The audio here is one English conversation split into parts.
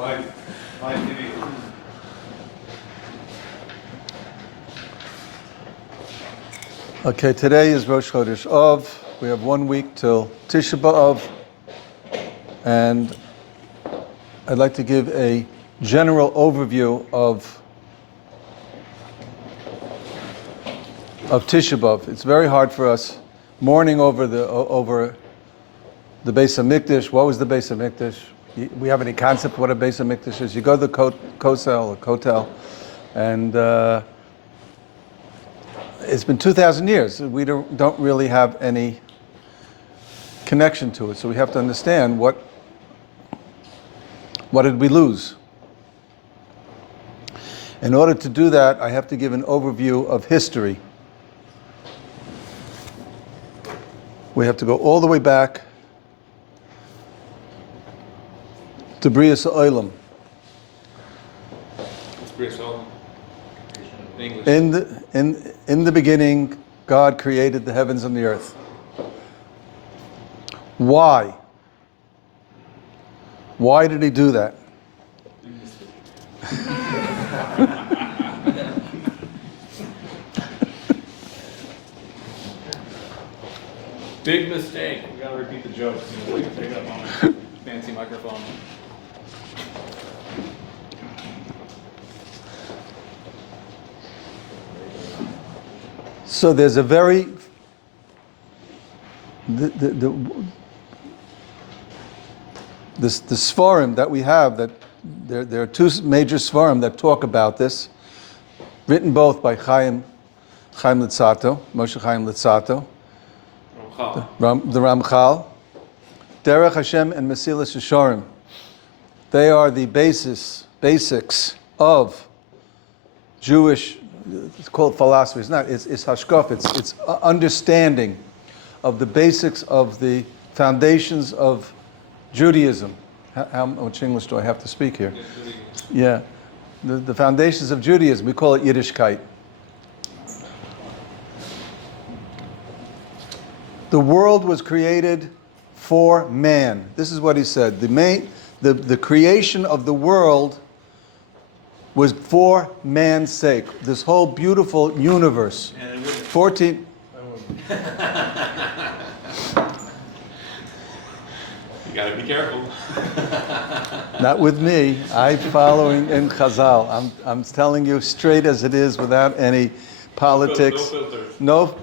Live TV. Okay, today is Rosh Chodesh Av. We have 1 week till Tisha B'Av, and I'd like to give a general overview of Tisha B'Av. It's very hard for us mourning over the Beis HaMikdash. What was the Beis HaMikdash? We have any concept what a Beis HaMikdash is? You go to the Kotel, and it's been 2,000 years. We don't really have any connection to it, so we have to understand what did we lose. In order to do that, I have to give an overview of history. We have to go all the way back to Brias Ha'olam. It's Brias Ha'olam. In English. In the beginning, God created the heavens and the earth. Why? Why did He do that? Big mistake. We gotta repeat the jokes. Take it up on a fancy microphone. So there's a very the Sfarim that we have, that there are two major Sfarim that talk about this, written both by Chaim Luzzatto, Moshe Chaim Luzzatto, the Ramchal, Derech Hashem and Mesilas Yesharim. They are the basics of Jewish, it's called philosophy. It's not. It's hashkaf. It's understanding of the basics of the foundations of Judaism. How much English do I have to speak here? Yeah, the foundations of Judaism. We call it Yiddishkeit. The world was created for man. This is what he said. The creation of the world was for man's sake. This whole beautiful universe. 14. You gotta be careful. Not with me. I'm following in Chazal. I'm telling you straight as it is, without any politics. No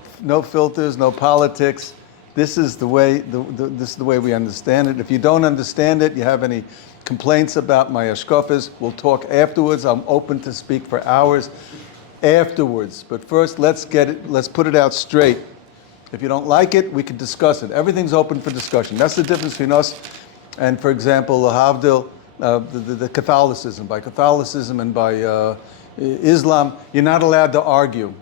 filters, no politics. This is the way. This is the way we understand it. If you don't understand it, you have any complaints about my hashkafas, we'll talk afterwards. I'm open to speak for hours afterwards. But first, let's put it out straight. If you don't like it, we can discuss it. Everything's open for discussion. That's the difference between us and, for example, the Havdil, the Catholicism. By Catholicism and by Islam, you're not allowed to argue.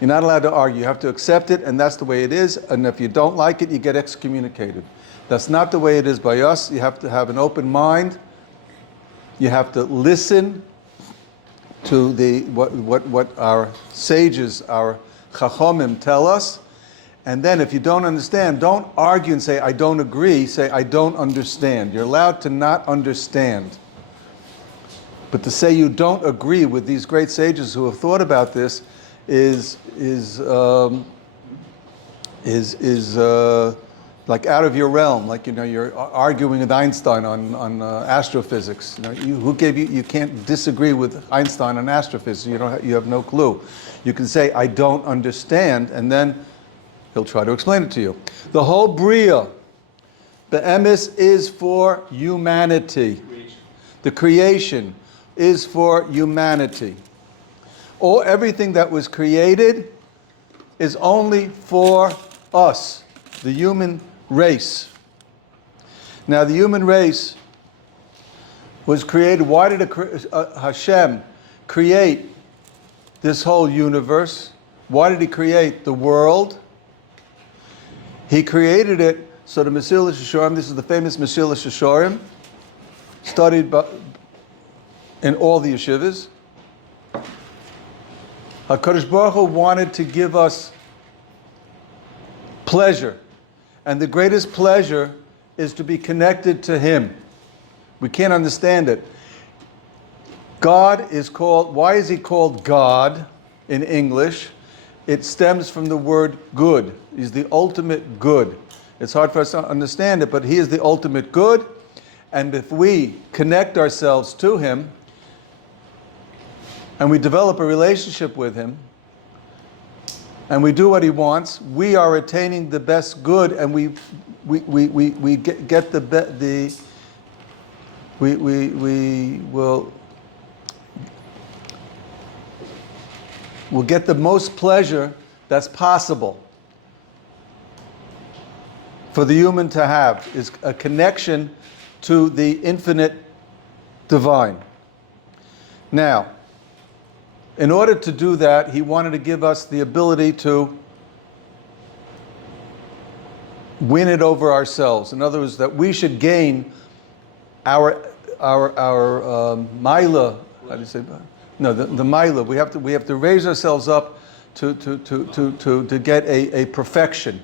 You're not allowed to argue. You have to accept it, and that's the way it is. And if you don't like it, you get excommunicated. That's not the way it is by us. You have to have an open mind. You have to listen to what our sages, our chachomim tell us. And then if you don't understand, don't argue and say, I don't agree. Say, I don't understand. You're allowed to not understand. But to say you don't agree with these great sages who have thought about this is like out of your realm, like you're arguing with Einstein on astrophysics. Who gave you? You can't disagree with Einstein on astrophysics. You have no clue. You can say I don't understand, and then he'll try to explain it to you. The whole Bria, the emes, is for humanity. The creation is for humanity. Everything that was created is only for us, the human race. Now, the human race was created. Why did Hashem create this whole universe? Why did He create the world? He created it so the Mesilas Yesharim, this is the famous Mesilas Yesharim, studied in all the yeshivas. HaKadosh Baruch Hu wanted to give us pleasure. And the greatest pleasure is to be connected to Him. We can't understand it. God is called, why is he called God in English? It stems from the word good. He's the ultimate good. It's hard for us to understand it, but he is the ultimate good. And if we connect ourselves to him and we develop a relationship with him and we do what he wants, we are attaining the best good, and we get we'll get the most pleasure that's possible for the human to have, is a connection to the infinite divine. Now, in order to do that, he wanted to give us the ability to win it over ourselves. In other words, that we should gain our Maila. How do you say that? No, the Maila. We have to raise ourselves up to get a perfection.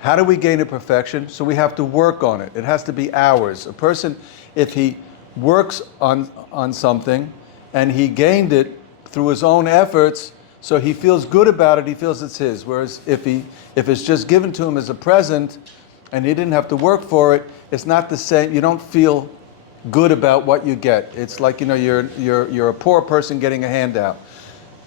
How do we gain a perfection? So we have to work on it. It has to be ours. A person, if he works on something and he gained it through his own efforts, so he feels good about it, he feels it's his. Whereas if it's just given to him as a present and he didn't have to work for it, it's not the same. You don't feel good about what you get. It's like, you're a poor person getting a handout.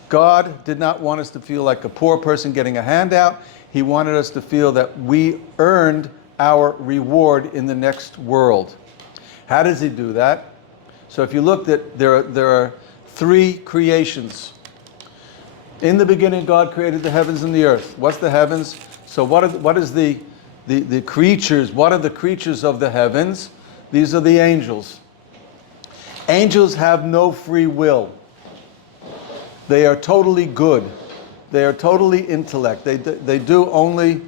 God did not want us to feel like a poor person getting a handout. He wanted us to feel that we earned our reward in the next world. How does he do that? So if you looked at, there are three creations. In the beginning, God created the heavens and the earth. What's the heavens? So what is the creatures? What are the creatures of the heavens? These are the angels. Angels have no free will. They are totally good. They are totally intellect. They do only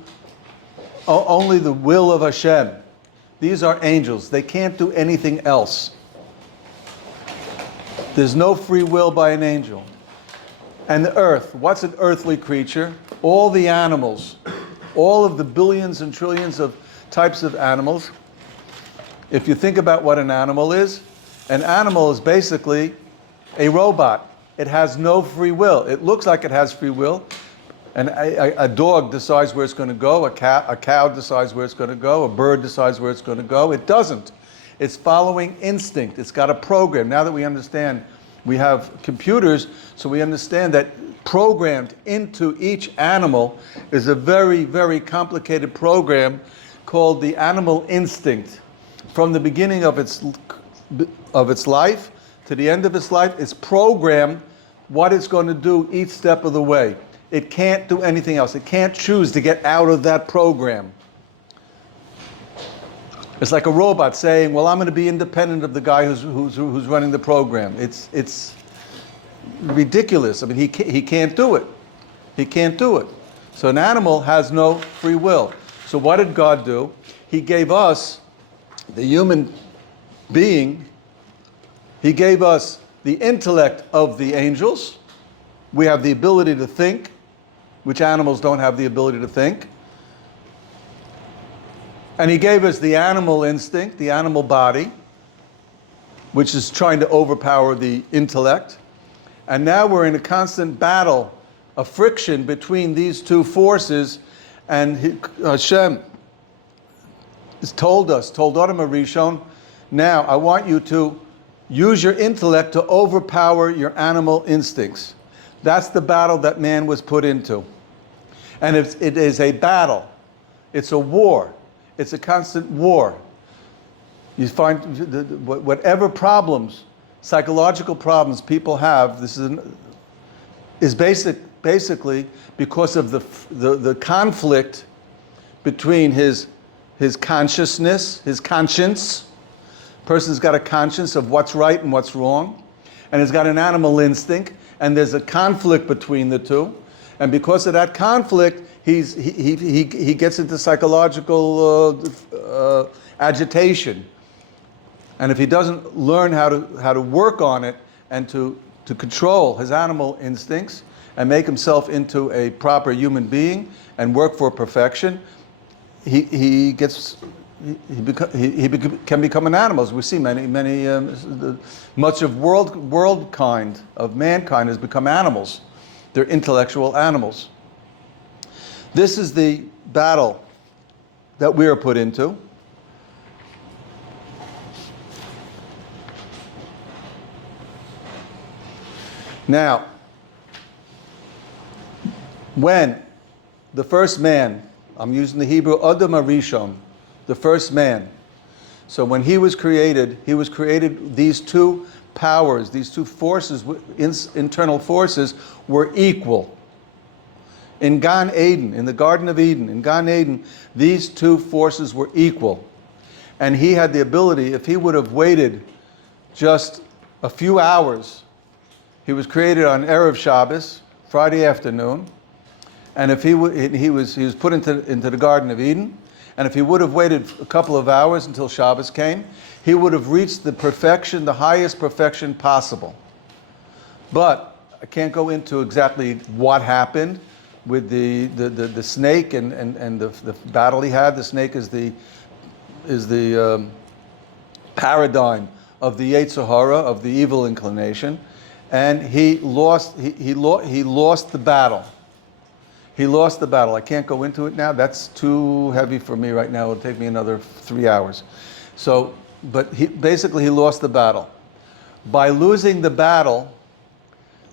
the will of Hashem. These are angels. They can't do anything else. There's no free will by an angel. And the earth, what's an earthly creature? All the animals, all of the billions and trillions of types of animals. If you think about what an animal is basically a robot. It has no free will. It looks like it has free will. And a dog decides where it's going to go. A cow decides where it's going to go. A bird decides where it's going to go. It doesn't. It's following instinct. It's got a program. Now that we understand, we have computers, so we understand that programmed into each animal is a very, very complicated program called the animal instinct. From the beginning of its life to the end of its life, it's programmed what it's going to do each step of the way. It can't do anything else. It can't choose to get out of that program. It's like a robot saying, well, I'm going to be independent of the guy who's running the program. It's ridiculous. I mean, he can't do it. He can't do it. So an animal has no free will. So what did God do? He gave us, the human being, he gave us the intellect of the angels. We have the ability to think, which animals don't have the ability to think. And he gave us the animal instinct, the animal body, which is trying to overpower the intellect. And now we're in a constant battle, a friction between these two forces. And Hashem has told Adam HaRishon, now I want you to use your intellect to overpower your animal instincts. That's the battle that man was put into. And it is a battle. It's a war. It's a constant war. You find whatever problems, psychological problems people have, this is basically because of the conflict between his consciousness, his conscience. Person's got a conscience of what's right and what's wrong, and he's got an animal instinct, and there's a conflict between the two. And because of that conflict, he gets into psychological agitation. And if he doesn't learn how to work on it and to control his animal instincts and make himself into a proper human being and work for perfection, he gets can become an animal. As we see much of mankind has become animals. They're intellectual animals. This is the battle that we are put into. Now, when the first man, I'm using the Hebrew Adam Arishon, the first man. So when he was created, these two powers, these two forces, internal forces, were equal. In Gan Eden, in the Garden of Eden, in Gan Eden, these two forces were equal. And he had the ability, if he would have waited just a few hours, he was created on Erev Shabbos, Friday afternoon, and if he was put into the Garden of Eden, and if he would have waited a couple of hours until Shabbos came, he would have reached the perfection, the highest perfection possible. But I can't go into exactly what happened with the snake and the battle he had. The snake is the paradigm of the Yetzer Hara, of the evil inclination, and he lost the battle. He lost the battle. I can't go into it now. That's too heavy for me right now. It'll take me another 3 hours. So, but he lost the battle. By losing the battle,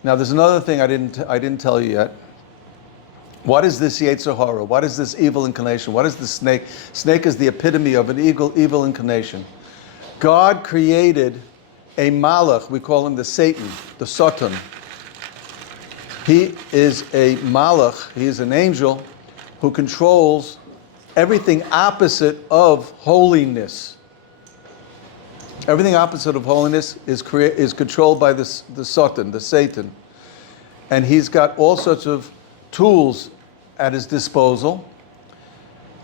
now there's another thing I didn't tell you yet. What is this Yetzer Hara? What is this evil inclination? What is the snake? Snake is the epitome of an evil inclination. God created a malach. We call him the Satan, the Satan. He is a malach, he is an angel who controls everything opposite of holiness. Everything opposite of holiness is controlled by the Satan, the Satan. And he's got all sorts of tools at his disposal.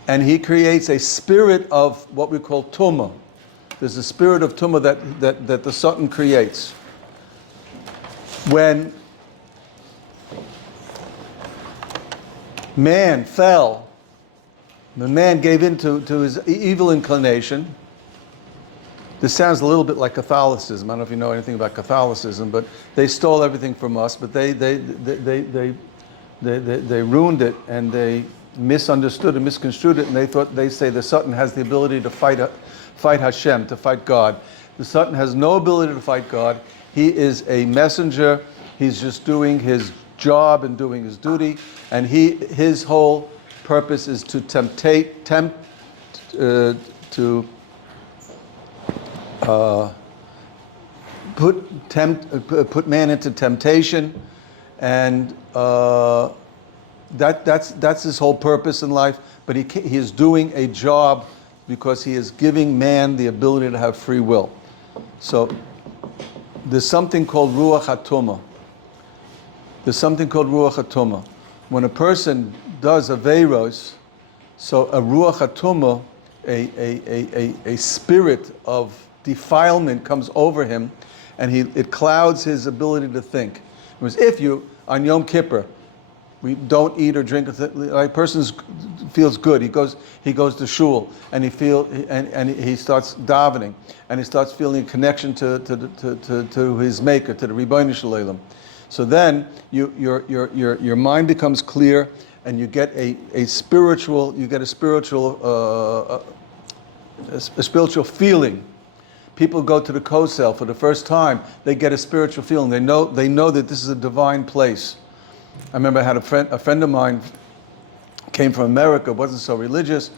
And he creates a spirit of what we call tumah. There's a spirit of tumah that the Satan creates. When man fell, the man gave in to his evil inclination. This sounds a little bit like Catholicism. I don't know if you know anything about Catholicism, but they stole everything from us, but they ruined it, and they misunderstood and misconstrued it, and they say the Satan has the ability to fight Hashem, to fight God. The Satan has no ability to fight God. He is a messenger. He's just doing his job and doing his duty, and his whole purpose is to put man into temptation, and that's his whole purpose in life. But he is doing a job because he is giving man the ability to have free will. So there's something called Ruach HaTumah. There's something called Ruach HaTumah. When a person does Aveiros, so a Ruach HaTumah, a spirit of defilement comes over him, and it clouds his ability to think. Whereas if you, on Yom Kippur, we don't eat or drink, a person feels good. He goes to shul, and he starts davening, and he starts feeling a connection to his maker, to the Ribbono Shel Olam. So then your mind becomes clear, and you get a spiritual feeling. People go to the Kosel for the first time. They get a spiritual feeling. They know that this is a divine place. I remember I had a friend of mine came from America, wasn't so religious,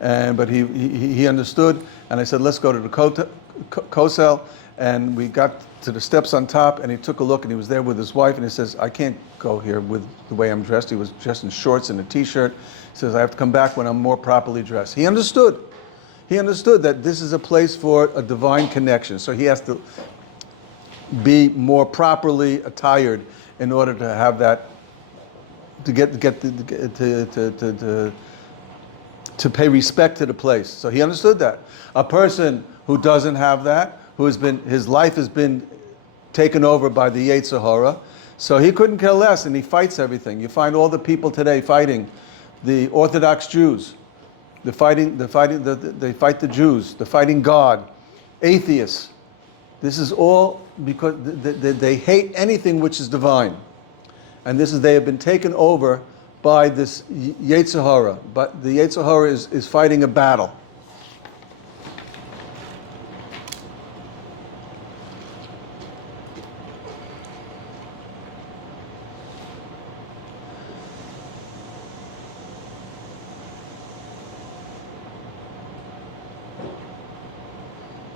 but he understood. And I said, let's go to the Kosel. And we got to the steps on top, and he took a look, and he was there with his wife, and he says, I can't go here with the way I'm dressed. He was dressed in shorts and a t-shirt. He says, I have to come back when I'm more properly dressed. He understood. He understood that this is a place for a divine connection. So he has to be more properly attired in order to have that, to pay respect to the place. So he understood that. A person who doesn't have that, his life has been taken over by the Yetzer Hara, so he couldn't care less, and he fights everything. You find all the people today fighting the Orthodox Jews. they fight the Jews, they're fighting God, atheists. This is all because they hate anything which is divine. And they have been taken over by this Yetzer Hara. But the Yetzer Hara is fighting a battle.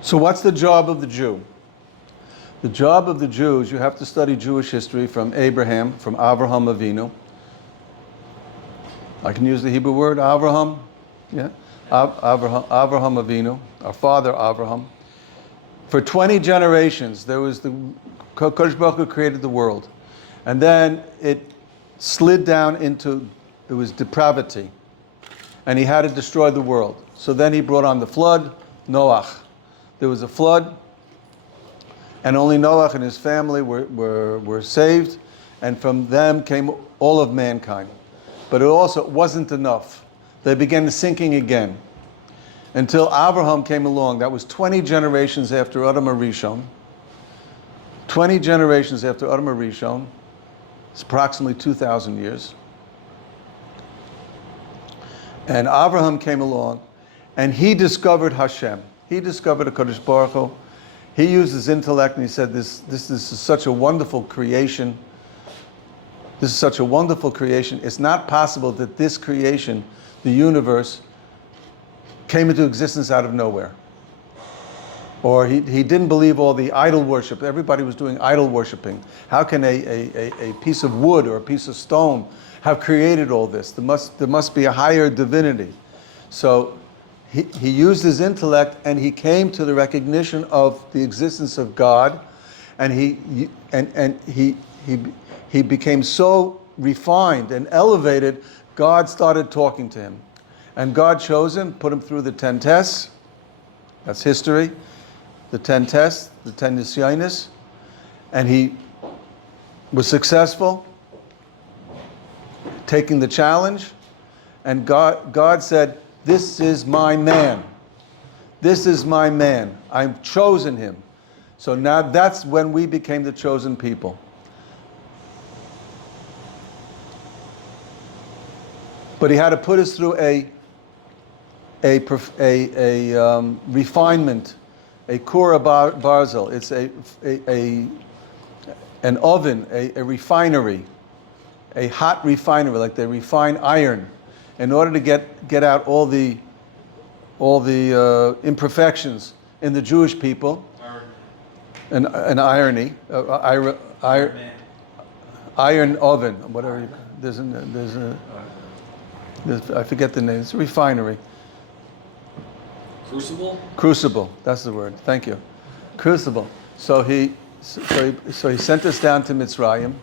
So what's the job of the Jew? The job of the Jews, you have to study Jewish history from Abraham, from Avraham Avinu. I can use the Hebrew word, Avraham. Yeah? Avraham Avinu, our father Avraham. For 20 generations, there was Kodesh Baruch Hu created the world. And then it slid down into, it was depravity. And he had to destroy the world. So then he brought on the flood, Noach. There was a flood, and only Noach and his family were saved, and from them came all of mankind. But it also wasn't enough. They began sinking again, until Abraham came along. That was 20 generations after Adam HaRishon. 20 generations after Adam HaRishon. It's approximately 2,000 years. And Abraham came along, and he discovered Hashem. He discovered a Kodesh Baruch Hu. He used his intellect and he said, this is such a wonderful creation. This is such a wonderful creation. It's not possible that this creation, the universe, came into existence out of nowhere. Or he didn't believe all the idol worship. Everybody was doing idol worshiping. How can a piece of wood or a piece of stone have created all this? There must be a higher divinity. So he used his intellect and he came to the recognition of the existence of God, and he became so refined and elevated, God started talking to him. And God chose him, put him through the 10 tests. That's history. The 10 tests, the 10 nisyonos. And he was successful, taking the challenge. And God said, "This is my man. This is my man. I've chosen him." So now that's when we became the chosen people. But he had to put us through a refinement, a kura barzel. It's an oven, a refinery, a hot refinery, like they refine iron, in order to get out all the imperfections in the Jewish people. An irony, iron oven, whatever. I forget the name. It's a refinery. Crucible. That's the word. Thank you. Crucible. So he sent us down to Mitzrayim.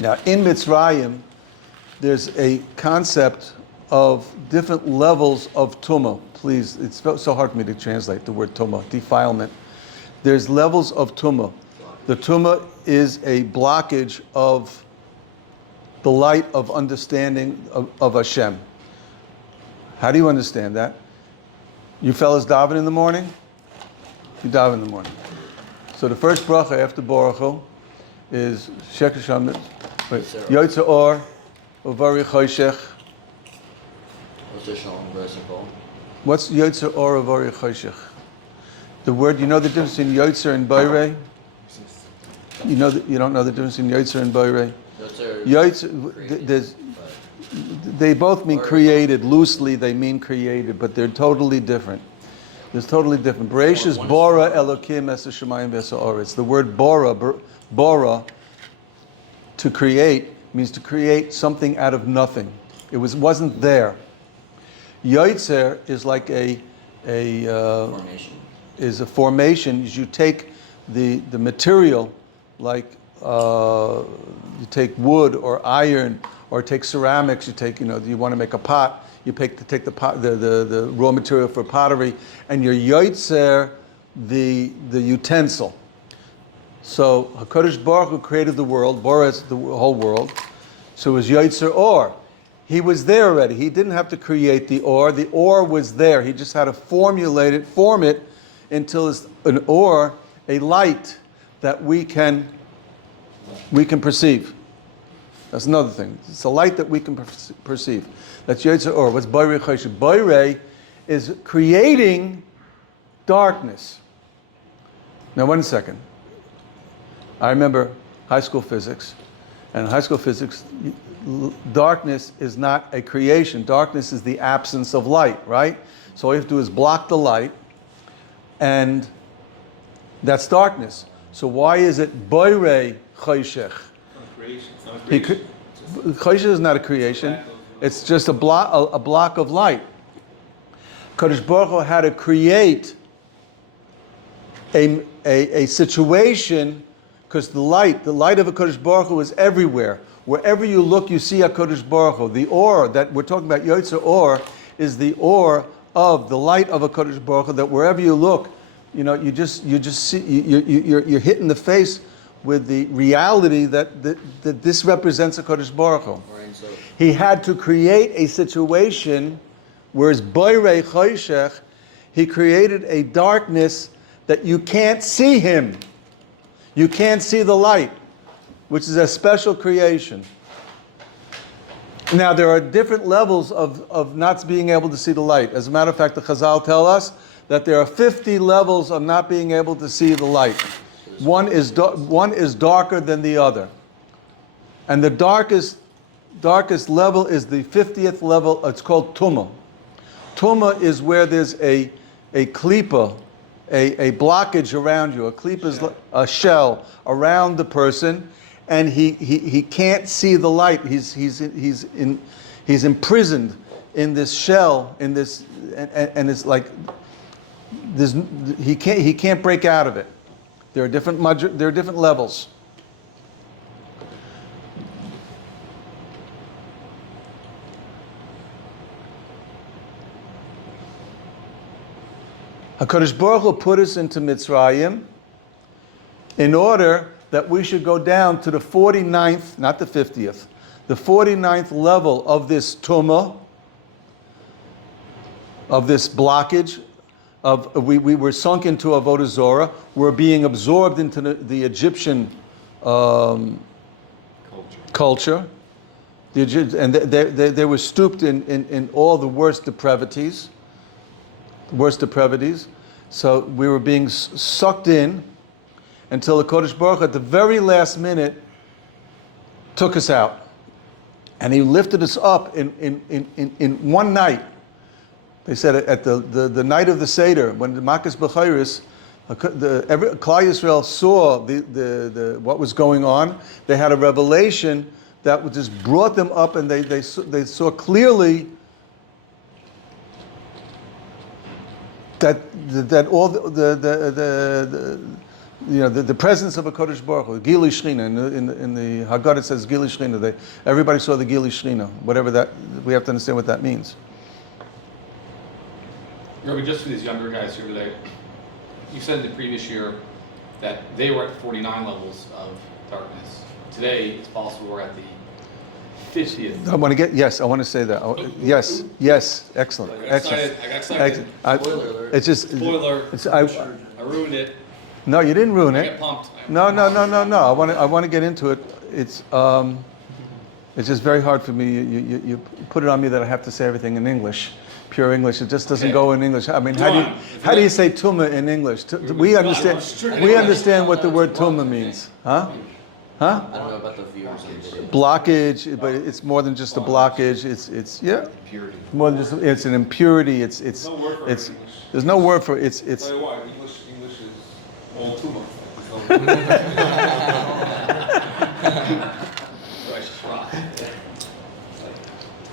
Now in Mitzrayim, there's a concept of different levels of tumah. Please, it's so hard for me to translate the word tumah, defilement. There's levels of tumah. The tumah is a blockage of the light of understanding of Hashem. How do you understand that? You fellas daven in the morning? You daven in the morning. So the first bracha after Baruch Hu is Sheker Shamit, Yotze Or, Uvari Choshech. What's Yotze Or, Uvari Choshech? The word, you know the difference between Yotzer and Boirei? You don't know the difference between Yotzer and Boirei? They both mean created. Loosely, they mean created, but they're totally different. It's totally different. Bereishis bora Elokim es hashamayim v'ha'aretz. The word bora, to create, means to create something out of nothing. It wasn't there. Yotzer is like a formation. You take the material, like you take wood or iron, or take ceramics. You take, you want to make a pot. You take the pot, the raw material for pottery, and you're yotzer the utensil. So HaKadosh Baruch Hu created the world. Bora is the whole world. So it was yotzer or. He was there already. He didn't have to create the or. The or was there. He just had to form it until it's an or, a light that we can perceive. That's another thing. It's a light that we can perceive. That's Yetzer Or. What's Boirei Choshen? Boirei is creating darkness. Now, 1 second. I remember high school physics. And in high school physics, darkness is not a creation. Darkness is the absence of light, right? So all you have to do is block the light, and that's darkness. So why is it Boirei Choshech? Choshech is not a creation. It's just a block of light. Kadosh Baruch Hu had to create a situation, because the light of a Kadosh Baruch Hu is everywhere. Wherever you look, you see a Kadosh Baruch Hu. The or that we're talking about, Yotzer Or, is the or of the light of a Kadosh Baruch Hu. That wherever you look, you know, you just see you're hit in the face with the reality that this represents a Kadosh Baruch Hu. He had to create a situation, whereas Boirei Choshech, he created a darkness that you can't see him. You can't see the light, which is a special creation. Now, there are different levels of not being able to see the light. As a matter of fact, the Chazal tell us that there are 50 levels of not being able to see the light. One is darker than the other. And the darkest level is the 50th level. It's called Tumah. Tumah is where there's a klipa, a blockage around you. A klipa is a shell around the person, and he can't see the light. He's imprisoned in this shell, in this, and it's like he can't break out of it. There are different levels. HaKadosh Baruch Hu put us into Mitzrayim in order that we should go down to the 49th, not the 50th, the 49th level of this tumah, of this blockage. We were sunk into Avodah Zorah. We're being absorbed into the Egyptian culture. And they were stooped in all the worst depravities. So we were being sucked in until the Kodesh Baruch Hu, at the very last minute, took us out. And he lifted us up in one night. They said at the night of the Seder, when the Makas B'chayris, Klal Yisrael saw what was going on. They had a revelation that just brought them up, and they saw clearly that all the presence of a Kodesh Baruch Hu, Gili Shechina, in the Haggadah it says Gili Shechina. Everybody saw the Gili Shechina. Whatever that, we have to understand what that means. Rabbi, just for these younger guys here today, you said in the previous year that they were at 49 levels of darkness. Today, it's possible we're at the 50th. I want to say that. Yes, excellent. I got excited. Spoiler alert. It's just Spoiler. I ruined it. No, you didn't ruin I it. get pumped. No. I want to get into it. It's just very hard for me. You put it on me that I have to say everything in English, pure English. It just doesn't go in English. I mean, how do you say tumah in English? We understand what the word tumah means, huh? I don't know about the viewers. Blockage, but it's more than just a blockage. It's Impurity. more than just, it's an impurity. It's No word for it in English. there's no word for it. It's Tell you why, English is all too much. Righteous rock.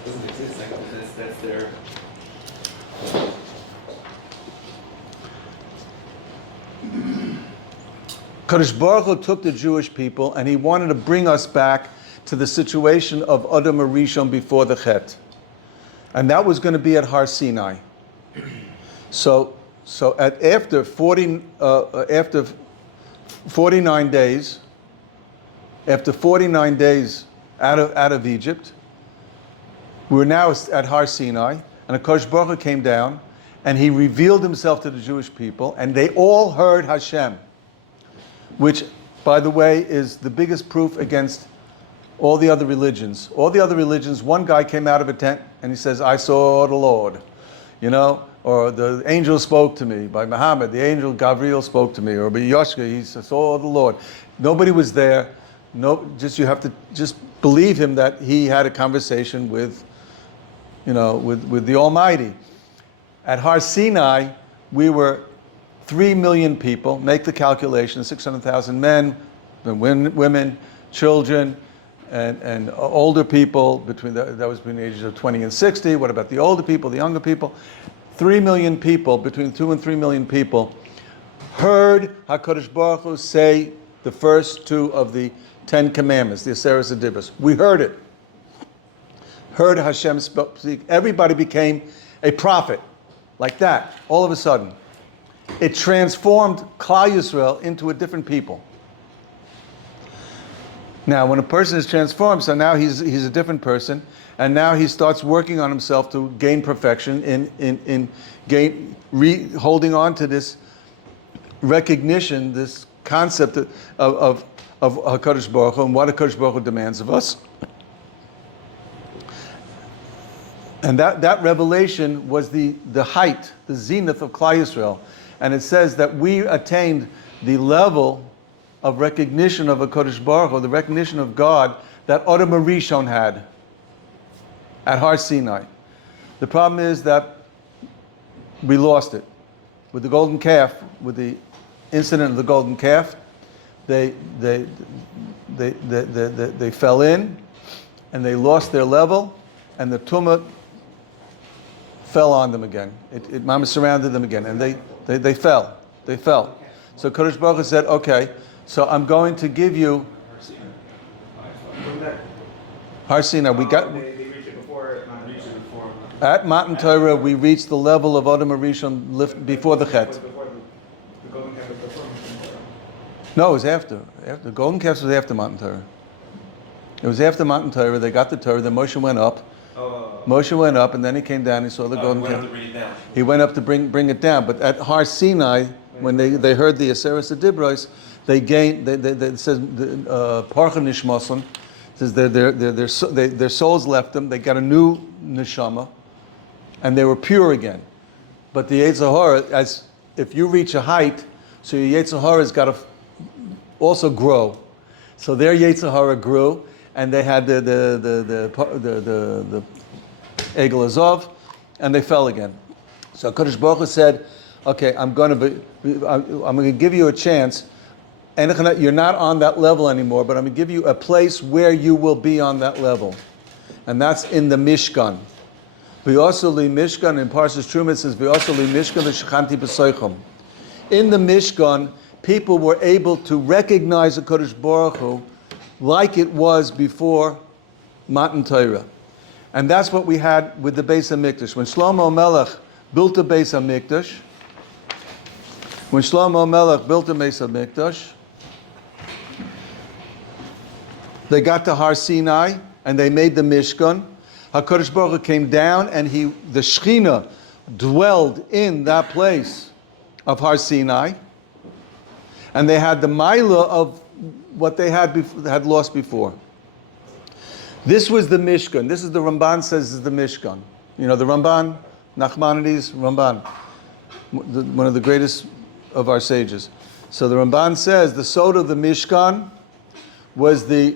Doesn't exist. That's their. Kadosh Baruch Hu took the Jewish people and he wanted to bring us back to the situation of Adam Arishon before the Chet. And that was going to be at Har Sinai. So after 49 days, out of Egypt, We're now at Har Sinai, and HaKadosh Baruch Hu came down, and he revealed himself to the Jewish people, and they all heard Hashem, which, by the way, is the biggest proof against all the other religions. All the other religions, one guy came out of a tent, and he says, I saw the Lord, or the angel spoke to me. By Muhammad, the angel Gabriel spoke to me, or by Yoshua, he saw the Lord. Nobody was there. You have to just believe him that he had a conversation with the Almighty. At Har Sinai, we were 3 million people. Make the calculation: 600,000 men, women, children, and older people that was between the ages of 20 and 60. What about the older people, the younger people? 3 million people, between 2 and 3 million people, heard HaKadosh Baruch Hu say the first 2 of the 10 commandments, the Aseret Adibros. We heard it. Heard Hashem speak. Everybody became a prophet, like that, all of a sudden. It transformed Klal Yisrael into a different people. Now, when a person is transformed, so now he's a different person, and now he starts working on himself to gain perfection in holding on to this recognition, this concept of HaKadosh Baruch Hu and what HaKadosh Baruch Hu demands of us. And that revelation was the height, the zenith of Klal Yisrael. And it says that we attained the level of recognition of HaKadosh Baruch Hu, the recognition of God that Adam Rishon had at Har Sinai. The problem is that we lost it. With the golden calf, with the incident of the golden calf, they fell in, and they lost their level, and the tumah fell on them again. Mama surrounded them again, and they fell. They fell. So Kadosh Baruch Hu said, okay, so I'm going to give you Har Sinai. They reached it before At Matan Torah, we reached the level of Adam Rishon before the Chet. the golden calf was before Matan Torah. No, it was after. The golden calf was after Matan Torah. It was after Matan Torah. They got the Torah. Then Moshe went up. Moshe went up, and then he came down. He saw the golden calf. He went up to bring it down. But at Har Sinai, when they heard the Aseret Adibros, they gained. It says Parcha Nishmason. Says their souls left them. They got a new neshama, and they were pure again. But the Yetzer Hara, as if you reach a height, so your Yetzer Hara has got to also grow. So their Yetzer Hara grew, and they had the Egel Azov, and they fell again. So Kadosh Baruch Hu said, "Okay, I'm going to give you a chance. And you're not on that level anymore, but I'm going to give you a place where you will be on that level, and that's in the Mishkan. V'yoseli Mishkan in Parshas Truma it says V'yoseli Mishkan v'shechanti b'soichom. In the Mishkan, people were able to recognize the Kadosh Baruch Hu like it was before Matan Torah. And that's what we had with the Beis HaMikdash. When Shlomo Melech built the Beis HaMikdash, they got to Har Sinai and they made the Mishkan. HaKadosh Baruch Hu came down and the Shechina dwelled in that place of Har Sinai. And they had the Maila of what they had lost before. This was the Mishkan. This is the Ramban says is the Mishkan. You know the Ramban, Nachmanides Ramban, one of the greatest of our sages. So the Ramban says the sod of the Mishkan was the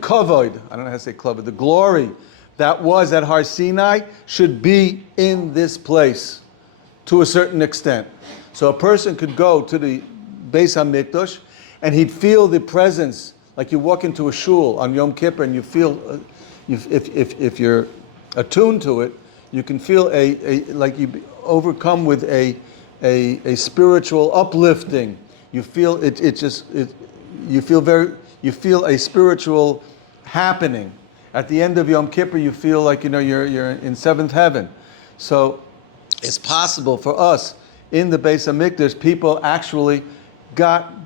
kavod, I don't know how to say kavod, the glory that was at Har Sinai should be in this place to a certain extent. So a person could go to the Beis HaMikdash and he'd feel the presence, like you walk into a shul on Yom Kippur and you feel, if you're attuned to it, you can feel like you overcome with a spiritual uplifting. You feel you feel a spiritual happening. At the end of Yom Kippur, you feel like you're in seventh heaven. So it's possible for us in the Beis HaMikdash, people actually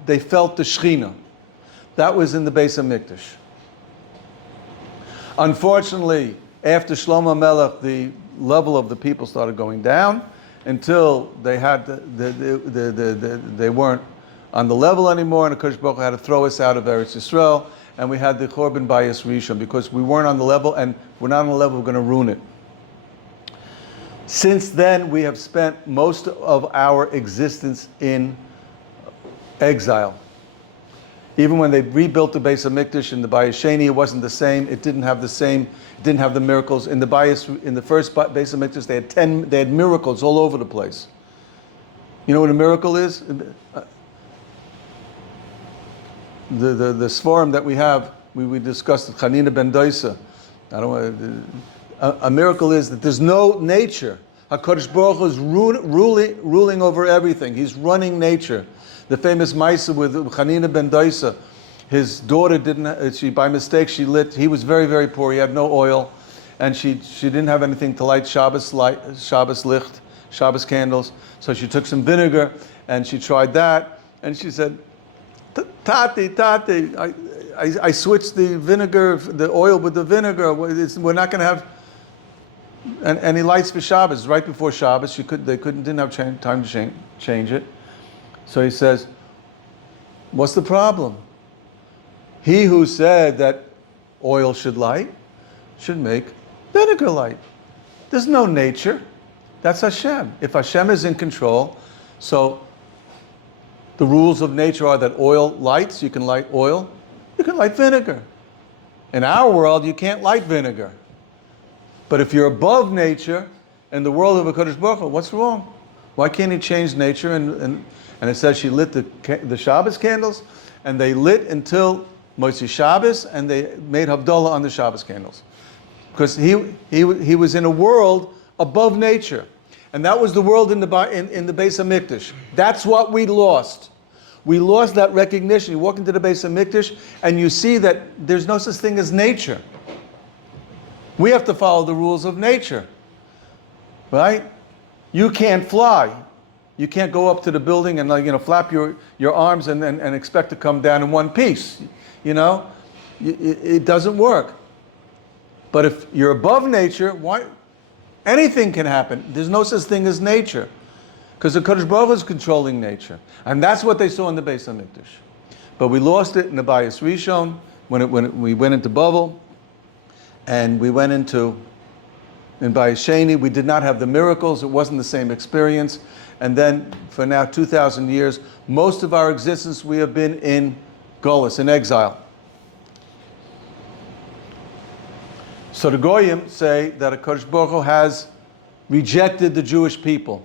they felt the Shechina. That was in the Beis HaMikdash. Unfortunately, After Shlomo Melech, the level of the people started going down until they had they weren't on the level anymore, and HaKadosh Baruch Hu had to throw us out of Eretz Yisrael, and we had the Chorban Bayis Rishon because we weren't on the level, and we're not on the level, we're going to ruin it. Since then, we have spent most of our existence in exile. Even when they rebuilt the Beis HaMikdash in the Bayis Sheni, it wasn't the same. It didn't have the same. It didn't have the miracles. In the first Beis HaMikdash, they had miracles all over the place. You know what a miracle is? The Sforim that we have, we discussed Chanina ben Doisa. I don't want a miracle is that there's no nature. HaKadosh Baruch Hu is ruling over everything. He's running nature. The famous Maisa with Chanina ben Doisa, his daughter she by mistake she lit. He was very, very poor. He had no oil, and she didn't have anything to light Shabbos licht, Shabbos candles. So she took some vinegar and she tried that, and she said, Tati, I switched the vinegar, the oil with the vinegar. We're not going to have any lights for Shabbos. Right before Shabbos, didn't have time to change it. So he says, what's the problem? He who said that oil should light should make vinegar light. There's no nature. That's Hashem. If Hashem is in control, so the rules of nature are that oil lights, you can light oil, you can light vinegar. In our world, you can't light vinegar. But if you're above nature, in the world of HaKadosh Baruch Hu, what's wrong? Why can't he change nature? And it says she lit the Shabbos candles, and they lit until Moshe Shabbos, and they made Havdalah on the Shabbos candles. Because he was in a world above nature. And that was the world in the Beis HaMikdash. That's what we lost. We lost that recognition. You walk into the Beis HaMikdash and you see that there's no such thing as nature. We have to follow the rules of nature. Right? You can't fly. You can't go up to the building and flap your arms and expect to come down in one piece. It doesn't work. But if you're above nature, why? Anything can happen. There's no such thing as nature. Because the Kadosh Baruch Hu is controlling nature. And that's what they saw in the Beis HaMikdash. But we lost it in the Bayis Rishon, when we went into Bavel, and we went in Bayis Sheni. We did not have the miracles. It wasn't the same experience. And then, for now 2,000 years, most of our existence we have been in Golus, in exile. So the Goyim say that HaKadosh Baruch Hu has rejected the Jewish people.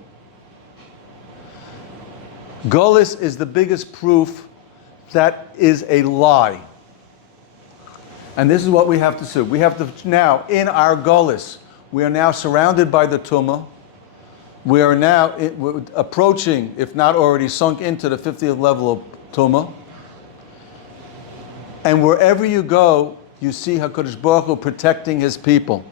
Golus is the biggest proof that is a lie. And this is what we have to do. We have to now, in our Golus, we are now surrounded by the Tumah. We are now approaching, if not already sunk into the 50th level of Tumah. And wherever you go, you see HaKadosh Baruch Hu protecting his people.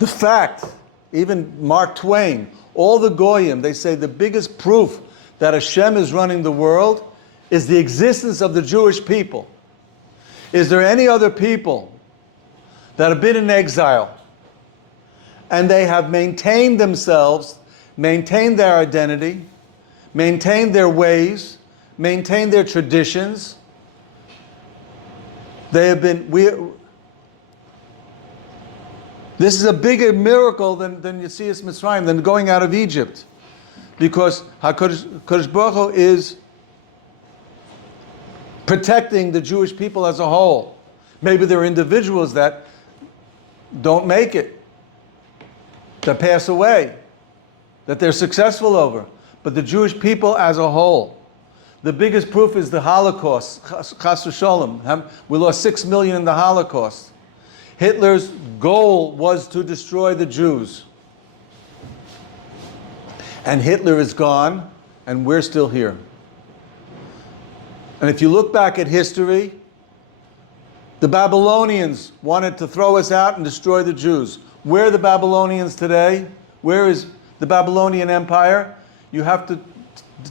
The fact, even Mark Twain, all the Goyim, they say the biggest proof that Hashem is running the world is the existence of the Jewish people. Is there any other people that have been in exile and they have maintained themselves, maintained their identity, maintained their ways, maintained their traditions? They have been, this is a bigger miracle than Yetzias Mitzrayim, than going out of Egypt. Because HaKadosh Baruch Hu is protecting the Jewish people as a whole. Maybe there are individuals that don't make it, that pass away, that they're successful over. But the Jewish people as a whole. The biggest proof is the Holocaust. Chas v'sholom. We lost 6 million in the Holocaust. Hitler's goal was to destroy the Jews. And Hitler is gone, and we're still here. And if you look back at history, the Babylonians wanted to throw us out and destroy the Jews. Where are the Babylonians today? Where is the Babylonian Empire? You have to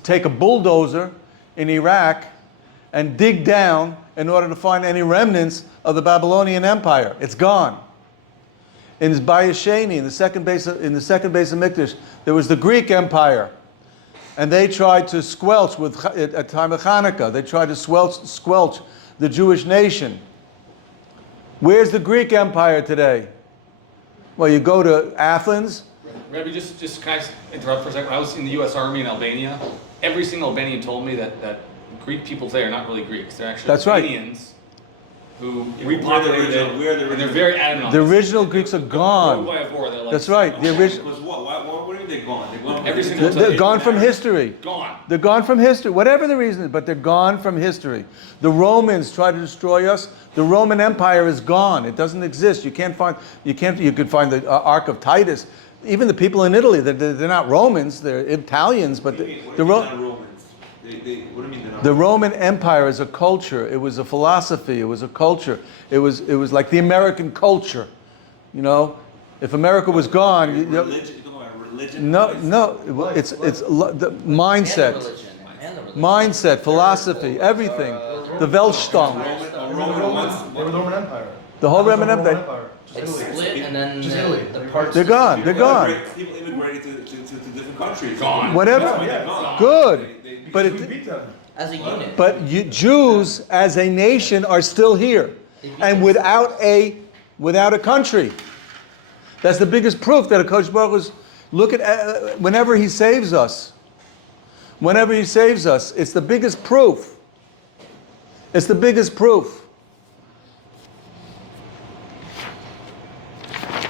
take a bulldozer in Iraq and dig down in order to find any remnants of the Babylonian Empire. It's gone. In Bayesheni, in the second base of Mikdash, there was the Greek Empire, and they tried to squelch at time of Hanukkah. They tried to squelch the Jewish nation. Where's the Greek Empire today? Well, you go to Athens. Rabbi, just can I interrupt for a second? When I was in the U.S. Army in Albania, every single Albanian told me that Greek people today are not really Greeks. They're actually That's right. Albanians who we're the repopulated original- it, we're the and they're original. very adamant on The this. original Greeks are gone. Uruguay of war, they're like, That's right. The original. Because what? Where are they gone? They're gone. Every single They're gone from history. Gone. They're gone from history. Whatever the reason is, but they're gone from history. The Romans tried to destroy us. The Roman Empire is gone. It doesn't exist. You could find the Ark of Titus. Even the people in Italy, they're not Romans. They're Italians, but What do you mean the they're not Romans? What do you mean they're not? The Roman Empire is a culture. It was a philosophy. It was a culture. It was like the American culture. You know, if America was gone, Religion? You're talking about religion? no, it's the mindset, And the religion. mindset, philosophy, everything. The Weltstand, A Roman once. They were the Roman Empire. the whole Roman Roman Empire. Empire. Just It's Italy. split, and then Just Italy. the parts. They're gone. They're gone. People immigrated to different countries. Gone. Whatever. That's why they're gone. Good, but Because we it, beat them. As a unit. but Jews as a nation are still here, and without a country. That's the biggest proof that HaKadosh Baruch Hu is. Look at whenever He saves us. Whenever He saves us, it's the biggest proof. It's the biggest proof.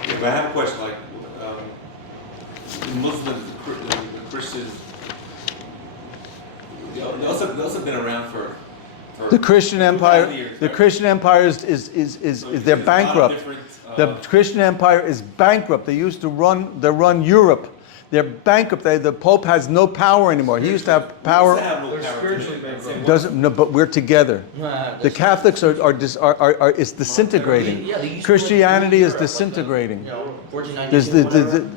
Yeah, but I have a question. Like, the Muslims, the Christians, they also been around for The Christian 2,000 Empire. years, The right? Christian Empire is So they're there's a lot of bankrupt. different, The Christian Empire is bankrupt. They used to run Europe. They're bankrupt. The Pope has no power anymore. He used to have power. They're spiritually bankrupt. Doesn't no, but we're together. Nah, The Catholics are it's disintegrating. Yeah, they used to Christianity rule is Europe, like disintegrating. You know, 1492, There's whatever.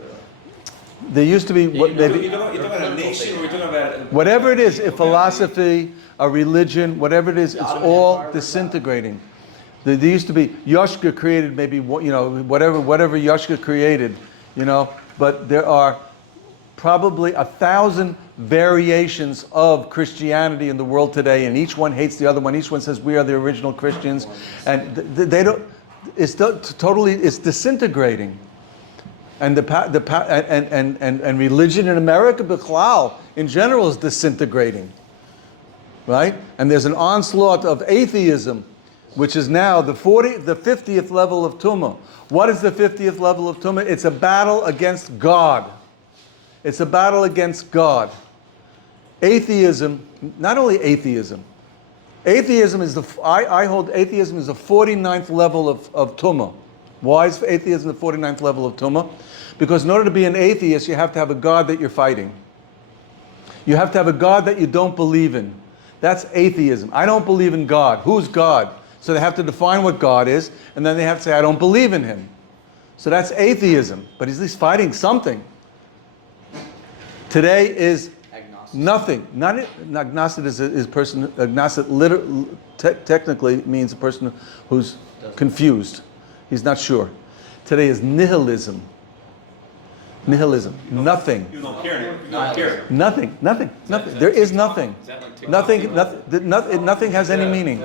there used to be what you know, maybe You're talking about a nation, or you're talking about whatever it is, a philosophy, a religion, whatever it is, it's Ottoman all Empire. disintegrating. There used to be Yoshka created maybe whatever Yoshka created, but there are probably 1,000 variations of Christianity in the world today, and each one hates the other one. Each one says we are the original Christians, and they don't. It's disintegrating. And and religion in America, Bichlal, in general, is disintegrating, right? And there's an onslaught of atheism, which is now the 50th level of Tumah. What is the 50th level of Tumah? It's a battle against God. It's a battle against God. Atheism, not only atheism. Atheism is I hold atheism is the 49th level of Tumah. Why is atheism the 49th level of Tumah? Because in order to be an atheist, you have to have a God that you're fighting. You have to have a God that you don't believe in. That's atheism. I don't believe in God. Who's God? So they have to define what God is, and then they have to say, I don't believe in Him. So that's atheism. But he's at least fighting something. Today is Agnostic. nothing. Not agnostic is a person. Agnostic technically means a person who's confused. He's not sure. Today is nihilism. Nihilism. Nothing. You don't care. You don't care. Nothing. Nothing. Nothing. There is nothing. Is that like TikTok? Nothing has any meaning.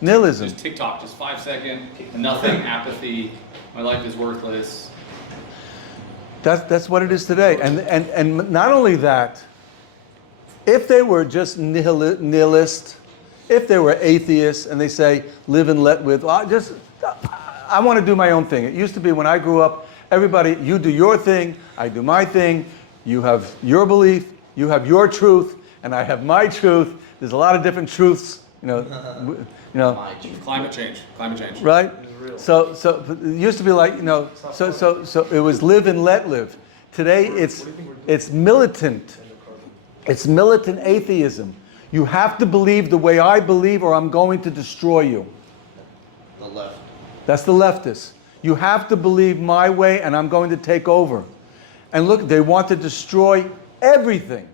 Nihilism. Just TikTok, just 5 second, nothing, apathy, my life is worthless. That's what it is today. And not only that, if they were just nihilist, if they were atheists and they say live and let with, I want to do my own thing. It used to be when I grew up, everybody, you do your thing, I do my thing, you have your belief, you have your truth, and I have my truth. There's a lot of different truths, My truth. Climate change, right? So it used to be like, so it was live and let live. Today it's militant. It's militant atheism. You have to believe the way I believe or I'm going to destroy you. The left. That's the leftists. You have to believe my way and I'm going to take over. And look, they want to destroy everything.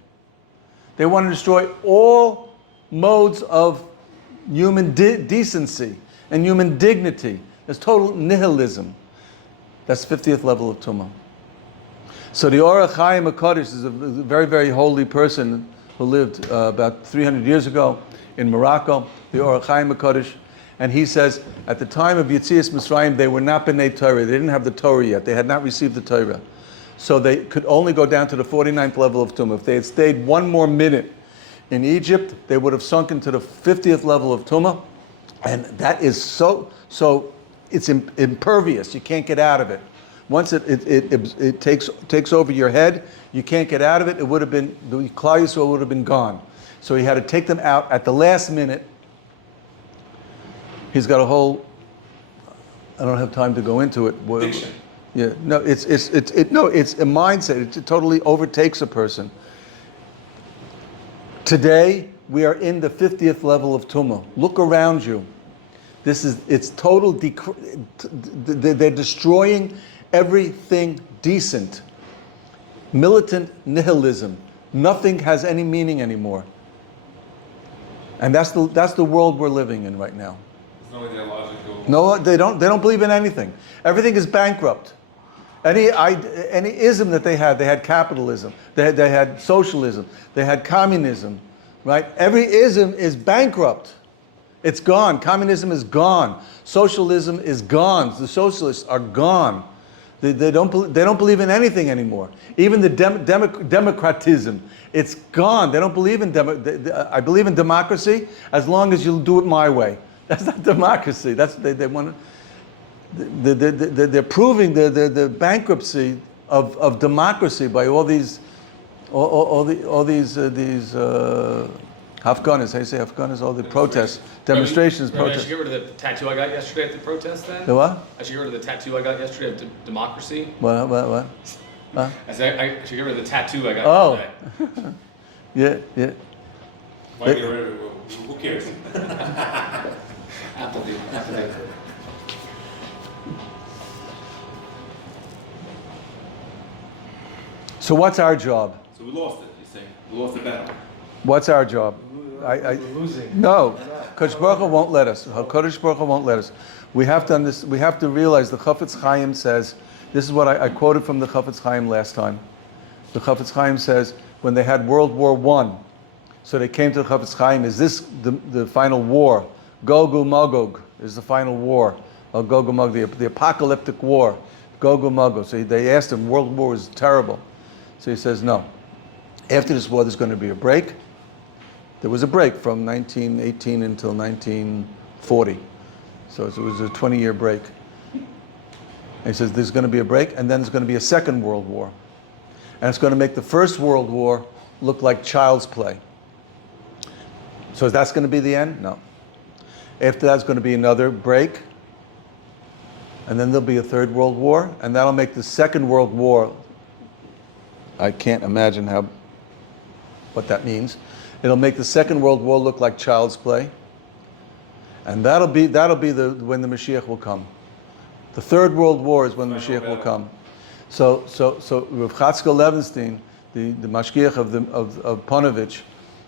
They want to destroy all modes of decency and human dignity. There's total nihilism. That's 50th level of Tumah. So the Orach Chaim HaKadosh is a very, very holy person who lived about 300 years ago in Morocco, the Orach Chaim HaKadosh. And he says, at the time of Yetzias Mitzrayim, they were not B'nai Torah. They didn't have the Torah yet. They had not received the Torah. So they could only go down to the 49th level of Tumah. If they had stayed one more minute in Egypt, they would have sunk into the 50th level of Tumah. And that is so it's impervious. You can't get out of it. Once it takes over your head, you can't get out of it. It would have been, the Klal Yisrael would have been gone. So he had to take them out at the last minute. He's got a whole, I don't have time to go into it. Addiction. Yeah, no, it's a mindset. It totally overtakes a person. Today, we are in the 50th level of Tumah. Look around you. It's total, they're destroying everything decent. Militant nihilism. Nothing has any meaning anymore. And that's the world we're living in right now. There's no ideological. No, they don't believe in anything. Everything is bankrupt. Any ism that they had capitalism, they had socialism, they had communism, right? Every ism is bankrupt. It's gone. Communism is gone. Socialism is gone. The socialists are gone. They don't believe in anything anymore. Even the democratism, it's gone. They don't believe in I believe in democracy as long as you'll do it my way. That's not democracy. They want to. They're proving the bankruptcy of democracy by all these Hafganas. How you say Hafganas? All the protests, demonstrations, Rabbi, protests. I should get rid of the tattoo I got yesterday at the protest then? The what? I should get rid of the tattoo I got yesterday of democracy. What? Huh? I said I should get rid of the tattoo I got Oh. yesterday. Yeah. Why get rid of it? Who cares? Apple deal. So what's our job? So we lost it, you're saying. We lost the battle. What's our job? We're losing. No, Kodesh Baruch Hu won't let us. Kodesh Baruch Hu won't let us. We have to realize the Chafetz Chaim says, this is what I quoted from the Chafetz Chaim last time. The Chafetz Chaim says, when they had World War I, so they came to the Chafetz Chaim, is this the final war? Gog Magog is the final war. Or Gog Magog, the apocalyptic war. Gog Magog. So they asked him, World War was terrible. So he says, no. After this war, there's going to be a break. There was a break from 1918 until 1940. So it was a 20-year break. And he says there's going to be a break, and then there's going to be a second world war. And it's going to make the first world war look like child's play. So that's going to be the end? No. After that's going to be another break, and then there'll be a third world war, and that'll make the second world war, I can't imagine what that means. It'll make the second world war look like child's play. And that'll be when the Mashiach will come. The third world war is when the Mashiach will come. So Rav Chatzkel Levenstein, the Mashgiach of Ponovich,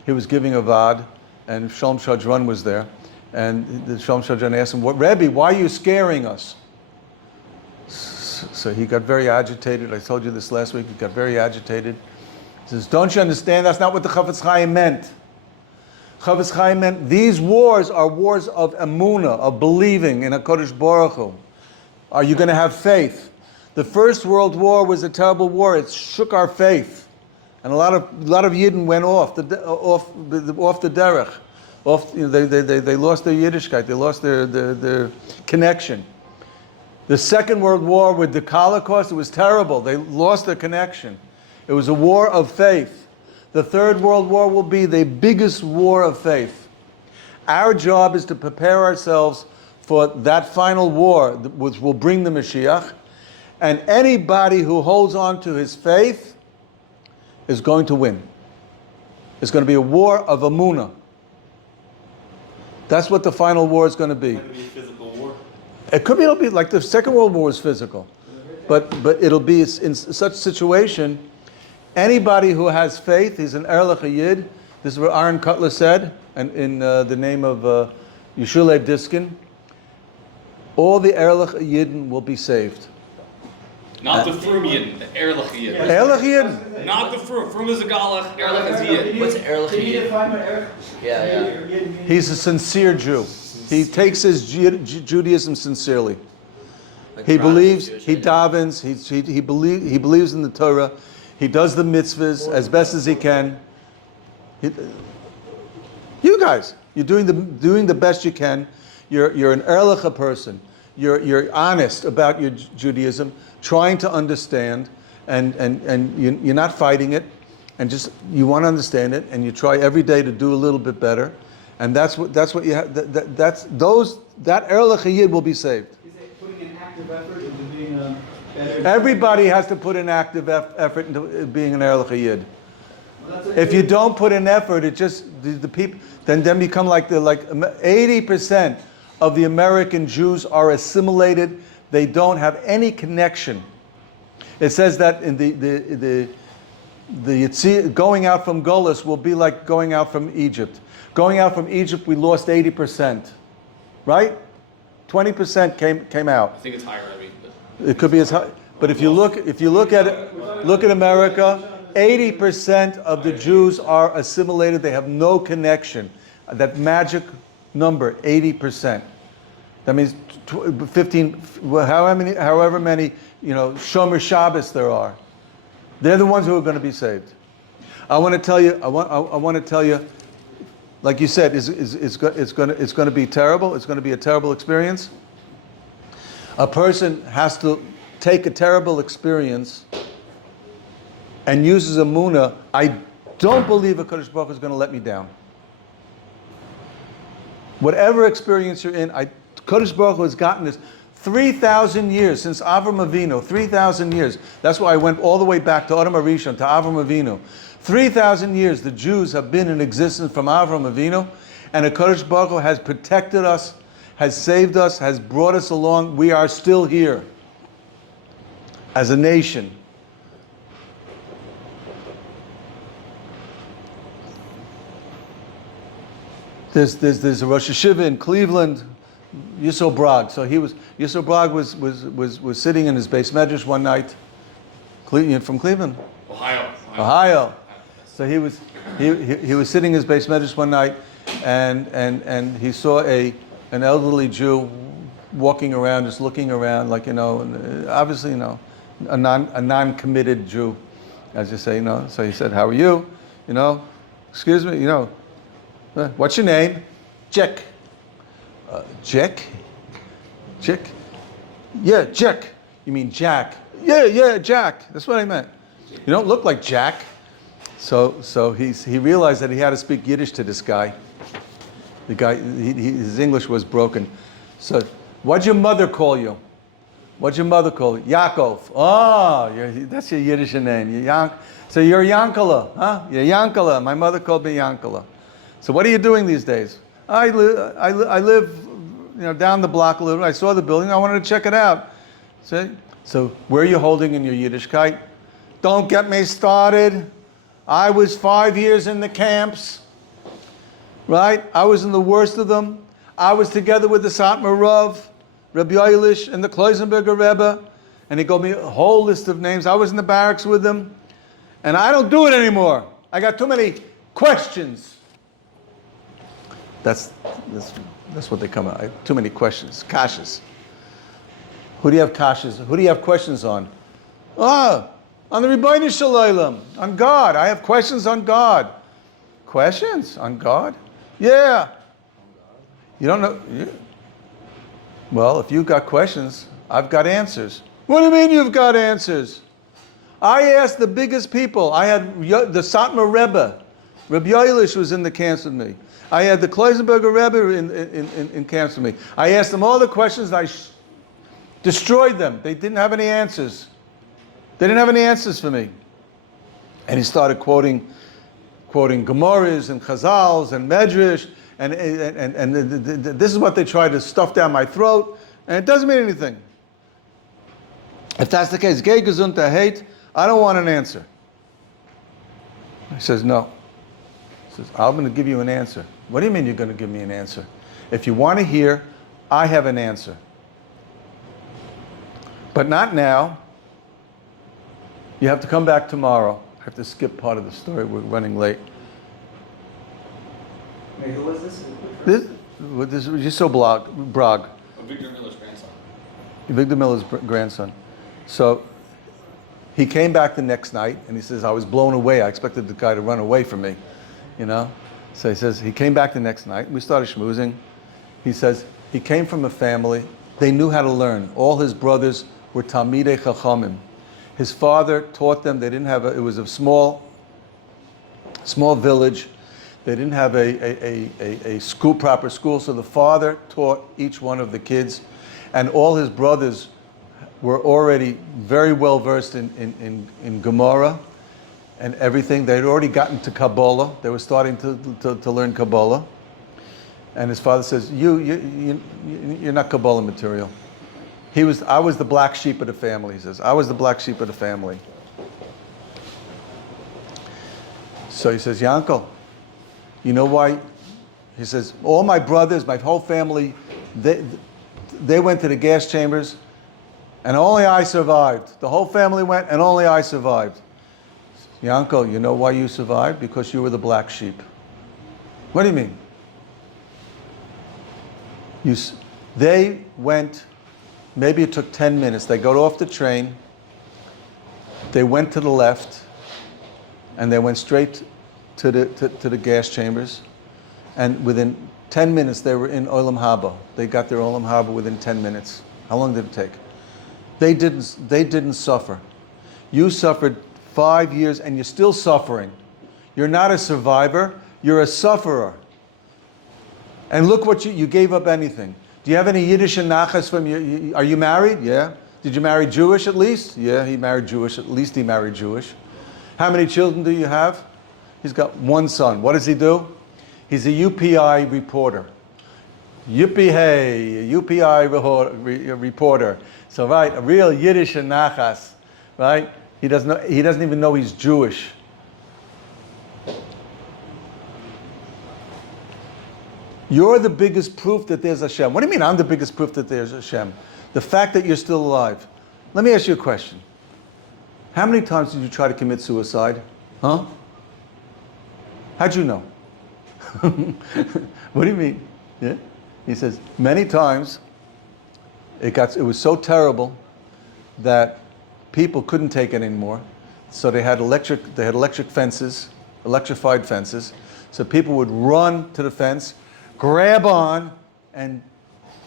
he was giving a vad, and Shalom Shadran was there, and the Shalom Shadran asked him, Rebbe, why are you scaring us? So he got very agitated. I told you this last week. He got very agitated. He says, don't you understand? That's not what the Chafetz Chaim meant. Chafetz Chaim meant these wars are wars of emunah, of believing in HaKadosh Baruch Hu. Are you going to have faith? The First World War was a terrible war. It shook our faith. And a lot of Yidden went off the derech. They lost their Yiddishkeit. They lost their connection. The Second World War with the Holocaust, it was terrible. They lost their connection. It was a war of faith. The Third World War will be the biggest war of faith. Our job is to prepare ourselves for that final war, which will bring the Mashiach. And anybody who holds on to his faith is going to win. It's going to be a war of Amunah. That's what the final war is going to be. It's going to be a physical war. It'll be like the Second World War was physical. But it'll be in such situation, anybody who has faith, he's an Erlich Yid. This is what Aaron Cutler said, and in the name of Yeshua Diskin, all the Erlich Yidden will be saved. Not the Frumian, the Erlich Yid. Erlich Yidden. Not the Frum. Frum is a Galach, Erlich is Yid. What's Erlich Can you Yid? define what Erlich? Yeah. He's a sincere Jew. He takes his Judaism sincerely. Like He the Protestant believes, Jewish he idea. davens, he believes in the Torah. He does the mitzvahs as best as he can. You guys, you're doing the best you can. You're an Erlicha person. You're honest about your Judaism, trying to understand, and you're not fighting it, and just you want to understand it, and you try every day to do a little bit better, and that's what you have. That Erlicha Yid will be saved. Is it putting an active effort into being a better? Everybody has to put an active effort into being an Erlicha Yid. Well, that's a If you good- don't put in effort, it just the people then become like 80% of the American Jews are assimilated. They don't have any connection. It says that in the going out from Golis will be like going out from Egypt. Going out from Egypt, we lost 80%, right? 20% came out. I think it's higher. I mean, It could be as high, but if you look at America, 80% of the Jews are assimilated. They have no connection. That magic number, 80%. That means 15, however many, Shomer Shabbos there are. They're the ones who are going to be saved. I want to tell you, like you said, it's going to be terrible. It's going to be a terrible experience. A person has to take a terrible experience and uses a munah. I don't believe a Kadosh Baruch Hu is going to let me down. Whatever experience you're in, Kadosh Baruch Hu has gotten this 3,000 years since Avram Avinu. 3,000 years. That's why I went all the way back to Adam Arishon, to Avram Avinu. 3,000 years the Jews have been in existence from Avram Avinu, and the Kadosh Baruch Hu has protected us, has saved us, has brought us along. We are still here as a nation. There's a Rosh Hashiva in Cleveland, Yisro Brag. So Yisro Brag was sitting in his base medrash one night, from Cleveland, Ohio. So he was sitting in his base medrash one night, and he saw an elderly Jew walking around, just looking around, like obviously a non-committed Jew, as you say, So he said, "How are you? Excuse me, what's your name?" Jack. Jack? Jack? Yeah, Jack. You mean Jack? Yeah, Jack. That's what I meant. You don't look like Jack. So he realized that he had to speak Yiddish to this guy. The guy, his English was broken. So, what'd your mother call you? What'd your mother call you? Yaakov. Oh, that's your Yiddish name. So you're Yankala, huh? You're Yankala. My mother called me Yankala. So what are you doing these days? I live, down the block a little. I saw the building. I wanted to check it out. So where are you holding in your Yiddishkeit? Don't get me started. I was 5 years in the camps, right? I was in the worst of them. I was together with the Satmar Rav, Rabbi Eilish, and the Kloisenberger Rebbe, and he gave me a whole list of names. I was in the barracks with them, and I don't do it anymore. I got too many questions. That's what they come out. Too many questions. Kashas. Who do you have kashas? Who do you have questions on? On the Rebbeinu Shalom, on God. I have questions on God. Questions on God? Yeah. You don't know? Well, if you've got questions, I've got answers. What do you mean you've got answers? I asked the biggest people. I had the Satmar Rebbe. Rabbi Eilish was in the camps with me. I had the Kloisenberger Rebbe in camps with me. I asked them all the questions and I destroyed them. They didn't have any answers. They didn't have any answers for me. And he started quoting Gemaras and Chazals and Medrash, and this is what they tried to stuff down my throat, and it doesn't mean anything. If that's the case, Gei Gesundheit hate, I don't want an answer. He says, no. He says, I'm going to give you an answer. What do you mean you're going to give me an answer? If you want to hear, I have an answer. But not now. You have to come back tomorrow. I have to skip part of the story. We're running late. Wait, who was this? This was just so Brog, Victor Miller's grandson. Victor Miller's grandson. So he came back the next night and he says, I was blown away. I expected the guy to run away from me, you know? So he says, he came back the next night. We started schmoozing. He says, he came from a family. They knew how to learn. All his brothers were Talmidei Chachamim. His father taught them. They didn't have it was a small village. They didn't have a school, proper school. So the father taught each one of the kids. And all his brothers were already very well versed in Gemara and everything. They had already gotten to Kabbalah. They were starting to learn Kabbalah. And his father says, you're not Kabbalah material. I was the black sheep of the family, he says. I was the black sheep of the family. So he says, Yankel, you know why? He says, all my brothers, my whole family, they went to the gas chambers and only I survived. The whole family went and only I survived. Yankel, you know why you survived? Because you were the black sheep. What do you mean? They went, maybe it took 10 minutes. They got off the train, they went to the left, and they went straight to the gas chambers. And within 10 minutes, they were in Olam Haba. They got their Olam Haba within 10 minutes. How long did it take? They didn't suffer. You suffered 5 years, and you're still suffering. You're not a survivor. You're a sufferer. And look what you gave up anything. Do you have any Yiddish and Nachas from you? Are you married? Yeah. Did you marry Jewish at least? Yeah, he married Jewish. At least he married Jewish. How many children do you have? He's got one son. What does he do? He's a UPI reporter. Yippee hey, UPI reporter. So right, a real Yiddish and Nachas, right? He doesn't even know he's Jewish. You're the biggest proof that there's Hashem. What do you mean I'm the biggest proof that there's Hashem? The fact that you're still alive. Let me ask you a question. How many times did you try to commit suicide? Huh? How'd you know? What do you mean? Yeah? He says, many times it was so terrible that people couldn't take it anymore. So they had electric fences, electrified fences. So people would run to the fence, grab on, and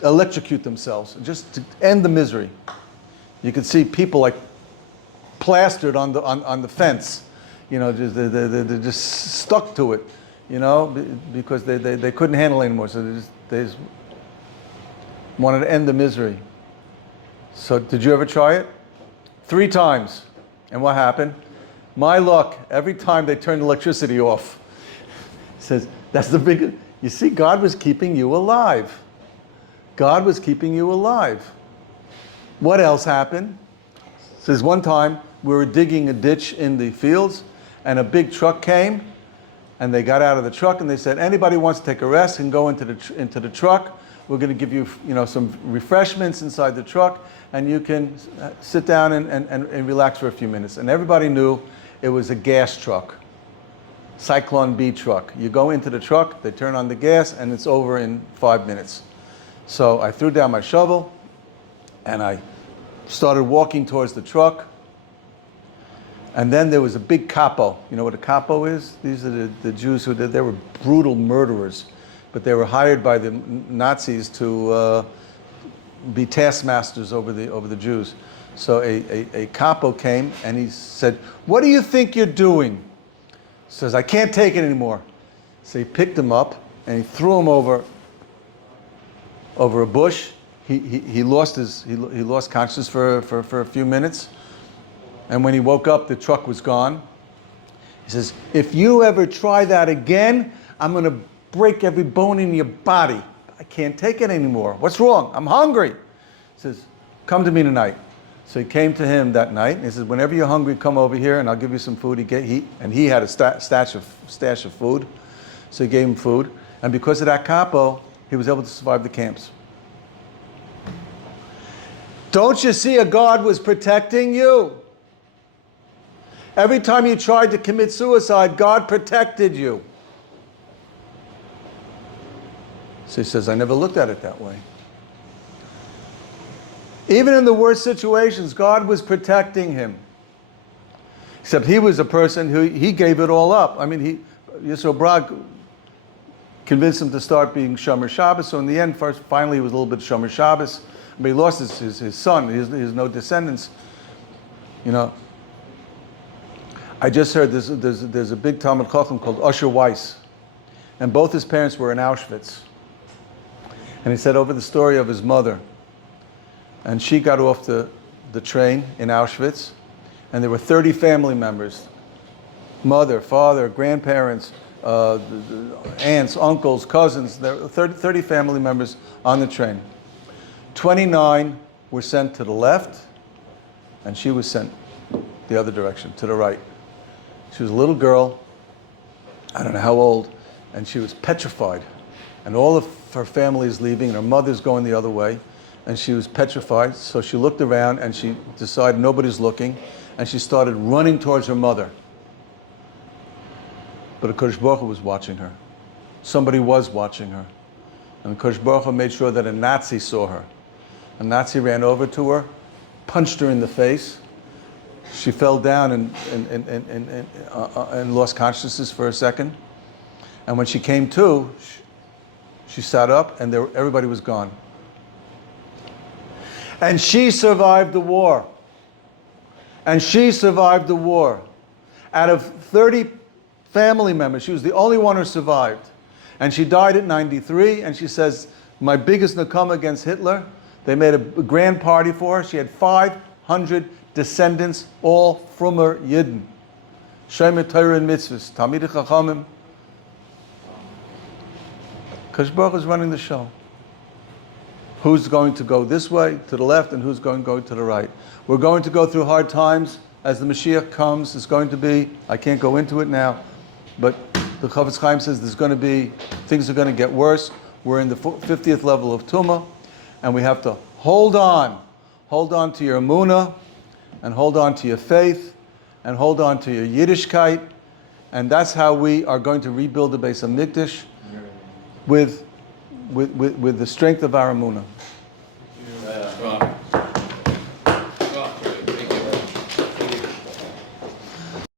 electrocute themselves, just to end the misery. You could see people like plastered on the fence, you know, they're just stuck to it, you know, because they couldn't handle it anymore. So they just wanted to end the misery. So did you ever try it? 3 times. And what happened? My luck, every time they turned electricity off. He says, that's the biggest. You see, God was keeping you alive. God was keeping you alive. What else happened? It says one time we were digging a ditch in the fields and a big truck came and they got out of the truck and they said, anybody wants to take a rest and go into the truck. We're going to give you, some refreshments inside the truck and you can sit down and relax for a few minutes. And everybody knew it was a gas truck. Cyclone B truck. You go into the truck, they turn on the gas, and it's over in 5 minutes. So I threw down my shovel, and I started walking towards the truck. And then there was a big capo. You know what a capo is? These are the Jews they were brutal murderers, but they were hired by the Nazis to be taskmasters over the Jews. So a capo came, and he said, "What do you think you're doing?" Says, I can't take it anymore. So he picked him up and he threw him over a bush. He lost consciousness for a few minutes. And when he woke up, the truck was gone. He says, if you ever try that again, I'm going to break every bone in your body. I can't take it anymore. What's wrong? I'm hungry. He says, come to me tonight. So he came to him that night, and he says, whenever you're hungry, come over here, and I'll give you some food. He had a stash of food, so he gave him food. And because of that capo, he was able to survive the camps. Don't you see a God was protecting you? Every time you tried to commit suicide, God protected you. So he says, I never looked at it that way. Even in the worst situations, God was protecting him. Except he was a person who, he gave it all up. I mean, Yisro Brag convinced him to start being Shomer Shabbos. So in the end, finally he was a little bit Shomer Shabbos. But he lost his son. He has no descendants. You know, I just heard there's a big Talmud Chacham called Usher Weiss. And both his parents were in Auschwitz. And he said over the story of his mother. And she got off the train in Auschwitz. And there were 30 family members. Mother, father, grandparents, aunts, uncles, cousins. There were 30 family members on the train. 29 were sent to the left. And she was sent the other direction, to the right. She was a little girl, I don't know how old, and she was petrified. And all of her family is leaving, and her mother's going the other way, and she was petrified. So she looked around, and she decided nobody's looking, and she started running towards her mother. But HaKadosh Baruch Hu was watching her. Somebody was watching her. And HaKadosh Baruch Hu made sure that a Nazi saw her. A Nazi ran over to her, punched her in the face. She fell down and lost consciousness for a second. And when she came to, she sat up, and everybody was gone. And she survived the war. And she survived the war. Out of 30 family members, she was the only one who survived. And she died at 93, and she says, my biggest nakama against Hitler, they made a grand party for her. She had 500 descendants, all frummer Yidden. Shemet Torah and mitzvahs, Talmidei Chachamim. HaKadosh Baruch Hu is running the show. Who's going to go this way, to the left, and who's going to go to the right? We're going to go through hard times. As the Mashiach comes, it's going to be, I can't go into it now, but the Chafetz Chaim says there's going to be, things are going to get worse. We're in the 50th level of Tumah, and we have to hold on. Hold on to your emunah, and hold on to your faith, and hold on to your Yiddishkeit, and that's how we are going to rebuild the Beis HaMikdash with the strength of our emunah.